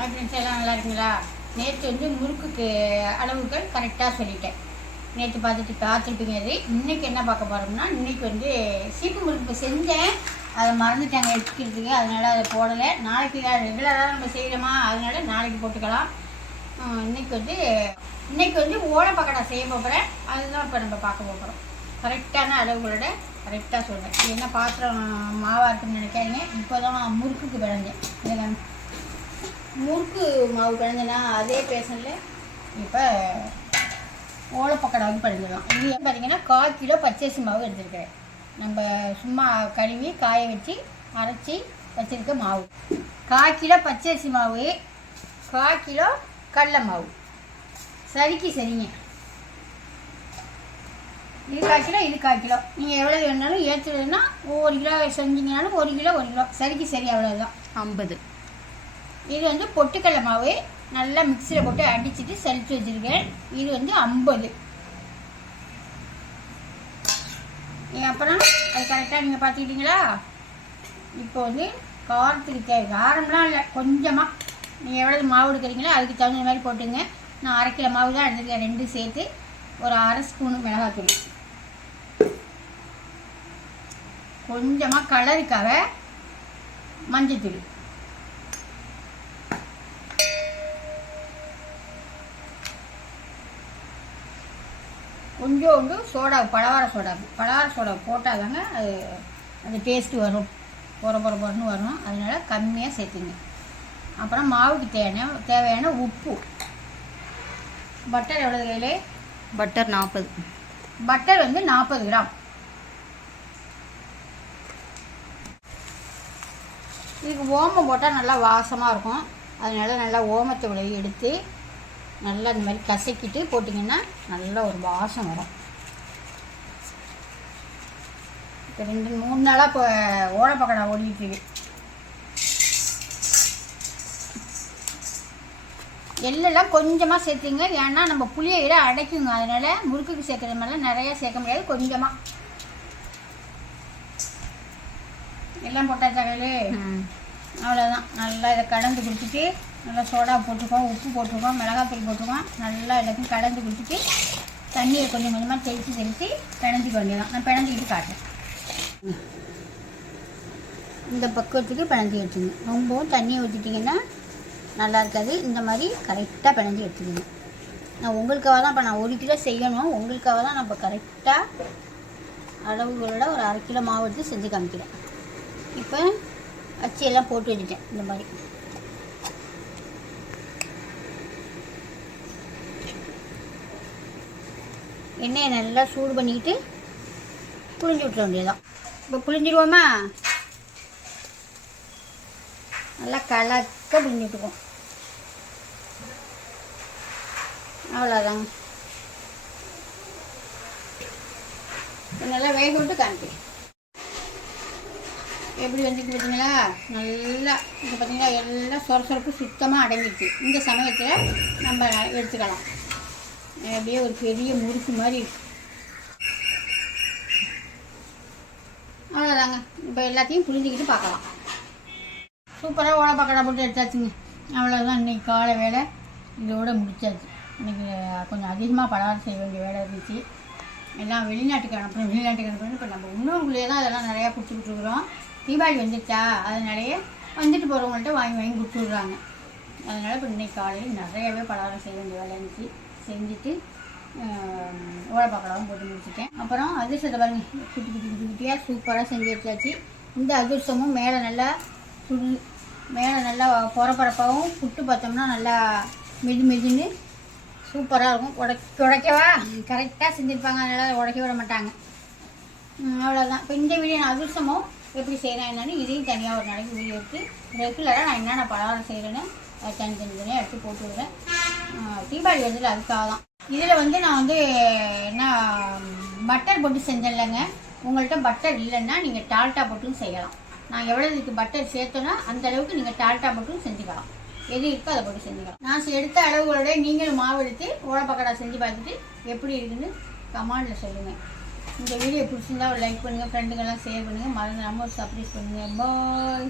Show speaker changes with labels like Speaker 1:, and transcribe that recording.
Speaker 1: அப்படின்னு எல்லாம் நல்லா இருக்குங்களா? நேற்று வந்து முறுக்குக்கு அளவுகள் கரெக்டாக சொல்லிட்டேன். நேற்று பார்த்துட்டு பார்த்துருப்பீங்க அது இன்றைக்கி என்ன பார்க்க போகிறோம்னா இன்றைக்கி வந்து சீப்பு முறுக்கு செஞ்சேன். அதை மறந்துட்டாங்க எடுத்துக்கிறதுக்கு. அதனால் அதை போடலை. நாளைக்கு ரெகுலராக நம்ம செய்கிறோமா அதனால நாளைக்கு போட்டுக்கலாம். இன்றைக்கி வந்து இன்றைக்கி வந்து ஓலை பக்கடா செய்ய போகிறேன் அதுதான் இப்போ நம்ம பார்க்க போகிறோம் கரெக்டான அளவுகளோட கரெக்டாக சொல்கிறேன் என்ன பாத்திரம் மாவாக இருக்குன்னு நினைக்காதீங்க. இப்போ தான் முறுக்குக்கு விளைஞ்சேன். முறுக்கு மாவு பிழைஞ்சேன்னா அதே பேசனில் இப்போ ஓலை பக்கடாவுக்கு பிழைஞ்சிடலாம். இது பார்த்தீங்கன்னா கால் கிலோ பச்சரிசி மாவு எடுத்துருக்கிறேன். நம்ம சும்மா கழுவி காய வச்சு அரைச்சி வச்சுருக்க மாவு. கால் கிலோ பச்சரிசி மாவு கால் கிலோ கடல மாவு. சரிக்கு சரிங்க. இது கால் கிலோ இது கால் கிலோ. நீங்கள் எவ்வளோ வேணாலும் ஏற்றுனா ஒவ்வொரு கிலோ செஞ்சீங்கனாலும் ஒரு கிலோ ஒரு கிலோ. சரிக்கு சரி அவ்வளோதான்
Speaker 2: ஐம்பது.
Speaker 1: இது வந்து பொட்டுக்கடலை மாவு. நல்லா மிக்சியில் போட்டு அடிச்சுட்டு செலுத்தி வச்சுருக்கேன். இது வந்து ஐம்பது அப்புறம் அது கரெக்டாக நீங்கள் பார்த்துக்கிட்டீங்களா? இப்போ வந்து காரத்துக்கு தேவை. காரம்லாம் இல்லை. கொஞ்சமாக நீங்கள் எவ்வளோ மாவு எடுக்கிறீங்களோ அதுக்கு தகுந்த மாதிரி போட்டுங்க. நான் அரை கிலோ மாவு தான் எடுத்துருக்கேன். ரெண்டும் சேர்த்து ஒரு அரை ஸ்பூனு மிளகாத்தூள். கொஞ்சமாக கலருக்காக மஞ்சத்தூள். கொஞ்சோண்டு சோடா பலவார சோடா பலவார சோடா போட்டால் தாங்க அது அந்த டேஸ்ட்டு வரும். பொற பொற பொறன்னு வரும். அதனால கம்மியாக சேர்த்துங்க. அப்புறம் மாவுக்கு தேவையான தேவையான உப்பு. பட்டர் எவ்வளோ கையில்
Speaker 2: பட்டர் நாற்பது
Speaker 1: பட்டர் வந்து நாற்பது கிராம். இதுக்கு ஓமம் போட்டால் நல்லா வாசமாக இருக்கும். அதனால நல்லா ஓமத்தை விளைவி எடுத்து நல்லா இந்த மாதிரி கசக்கிட்டு போட்டிங்கன்னா நல்ல ஒரு வாசம் வரும். இப்போ ரெண்டு மூணு நாளாக இப்போ ஓடப்பக்கடா ஓடிட்டு இருக்கு. எள்ளெல்லாம் கொஞ்சமாக சேர்த்துங்க. ஏன்னா நம்ம புளியை இட அடைக்குங்க. அதனால் முறுக்குக்கு சேர்க்குற மாதிரிலாம் நிறையா சேர்க்க முடியாது. கொஞ்சமாக எல்லாம் போட்டாச்சா கையில்
Speaker 2: ம்.
Speaker 1: அவ்வளோதான் நல்லா இதை கலந்து குடிச்சிட்டு நல்லா சோடா போட்டுக்கோம் உப்பு போட்டுக்கோம் மிளகாத்தூள் போட்டுக்கோம் நல்லா எல்லாத்தையும் கலந்து குடிச்சிட்டு தண்ணியை கொஞ்சம் கொஞ்சமாக தெளித்து தெளித்து பிணைஞ்சிக்க வேண்டியதான் நான் பிணைஞ்சிக்கிட்டு காட்டுறேன். இந்த பக்குவத்துக்கு பிணைஞ்சி வச்சுங்க ரொம்பவும் தண்ணியை ஊற்றிட்டிங்கன்னா நல்லா இருக்காது. இந்த மாதிரி கரெக்டாக பிணைஞ்சி வச்சுக்கணும். நான் உங்களுக்காக தான் இப்போ நான் ஒரு கிலோ செய்யணும். உங்களுக்காக தான் நான் இப்போ கரெக்டாக அளவுகளோட ஒரு அரை கிலோ மாவு எடுத்து செஞ்சு காமிக்கிறேன். இப்போ அச்சியெல்லாம் எல்லாம் போட்டு வச்சுட்டேன் இந்த மாதிரி. எண்ணெயை நல்லா சூடு பண்ணிக்கிட்டு புளிஞ்சு விட்டுற வேண்டியதான் இப்போ புளிஞ்சிடுவோமா நல்லா கலக்க புளிஞ்சு விட்டுக்குவோம் அவ்வளோதாங்க நல்லா வேக விட்டு காமிக்கிறேன் எப்படி வந்துட்டு பார்த்தீங்களா நல்லா இப்போ பார்த்தீங்களா எல்லாம் சொர சொரப்பு சுத்தமாக அடங்கிடுச்சு. இந்த சமயத்தில் நம்ம எடுத்துக்கலாம். அப்படியே ஒரு பெரிய முறுக்கு மாதிரி இருக்கு. அவ்வளோதாங்க இப்போ எல்லாத்தையும் புரிஞ்சுக்கிட்டு பார்க்கலாம். சூப்பராக ஓலை பக்கடா போட்டு எடுத்தாச்சுங்க. அவ்வளோதான் இன்னைக்கு காலை வேலை. இதோட முடிச்சாச்சு. இன்றைக்கி கொஞ்சம் அதிகமாக பலகாரம் செய்ய வேண்டிய வேலை இருந்துச்சு. எல்லாம் வெளிநாட்டுக்கு அனுப்பணும் வெளிநாட்டுக்கு அனுப்பணும் இப்போ நம்ம உள்ளூருக்குள்ளேயே தான் அதெல்லாம் நிறையா கொடுத்துட்ருக்குறோம் தீபாவளி வந்துச்சா அதனாலேயே வந்துட்டு போகிறவங்கள்ட்ட வாங்கி வாங்கி கொடுத்துட்றாங்க. அதனால் இப்போ இன்னைக்கு காலையில் நிறையாவே பலகாரம் செய்ய வேண்டிய வேலை இருந்துச்சு. செஞ்சுட்டு ஓலைப்பக்கடாவும் போட்டு முடிச்சுட்டேன் அப்புறம் அதிர்ஷ்டத்தை பாருங்க குட்டி குட்டி குட்டி குட்டியாக சூப்பராக செஞ்சு வச்சாச்சு. இந்த அதிர்ஷ்டமும் மேலே நல்லா சுடு மேலே நல்லா பொறப்பரப்பாகவும் புட்டு பார்த்தோம்னா நல்லா மெது மெதுன்னு சூப்பராக இருக்கும். உடை உடைக்கவா? கரெக்டாக செஞ்சுருப்பாங்க. அதனால் உடைக்க விட மாட்டாங்க. அவ்வளோதான் இப்போ இந்த வீடியோ நான் அதிர்ஷ்டமும் எப்படி செய்கிறேன் என்னன்னு இதையும் தனியாக ஒரு நாளைக்கு வீடியோ எடுத்து ரெகுலராக நான் என்னென்ன பலகாரம் செய்கிறேன்னு தனி தனியாக எடுத்து போட்டு விடுறேன் தீபாவளி வந்து அதுக்காக தான். இதில் வந்து நான் வந்து என்ன பட்டர் போட்டு செஞ்சேன்லங்க. உங்கள்கிட்ட பட்டர் இல்லைன்னா நீங்கள் டால்டா போட்டும் செய்யலாம். நான் எவ்வளோ இதுக்கு பட்டர் சேர்த்தோன்னா அந்த அளவுக்கு நீங்கள் டால்டா போட்டும் செஞ்சுக்கலாம். எது இருக்கோ அதை போட்டு செஞ்சுக்கலாம். நான் எடுத்த அளவுகளோட நீங்களும் மாவு எடுத்து ஓலப்பக்கடா செஞ்சு பார்த்துட்டு எப்படி இருக்குன்னு கமாண்டில் சொல்லுங்கள் இந்த வீடியோ பிடிச்சிருந்தா ஒரு லைக் பண்ணுங்கள் ஃப்ரெண்டுங்கள்லாம் ஷேர் பண்ணுங்கள் மறந்துடாமல் ஒரு சப்ஸ்கிரைப் பண்ணுங்கள் பாய்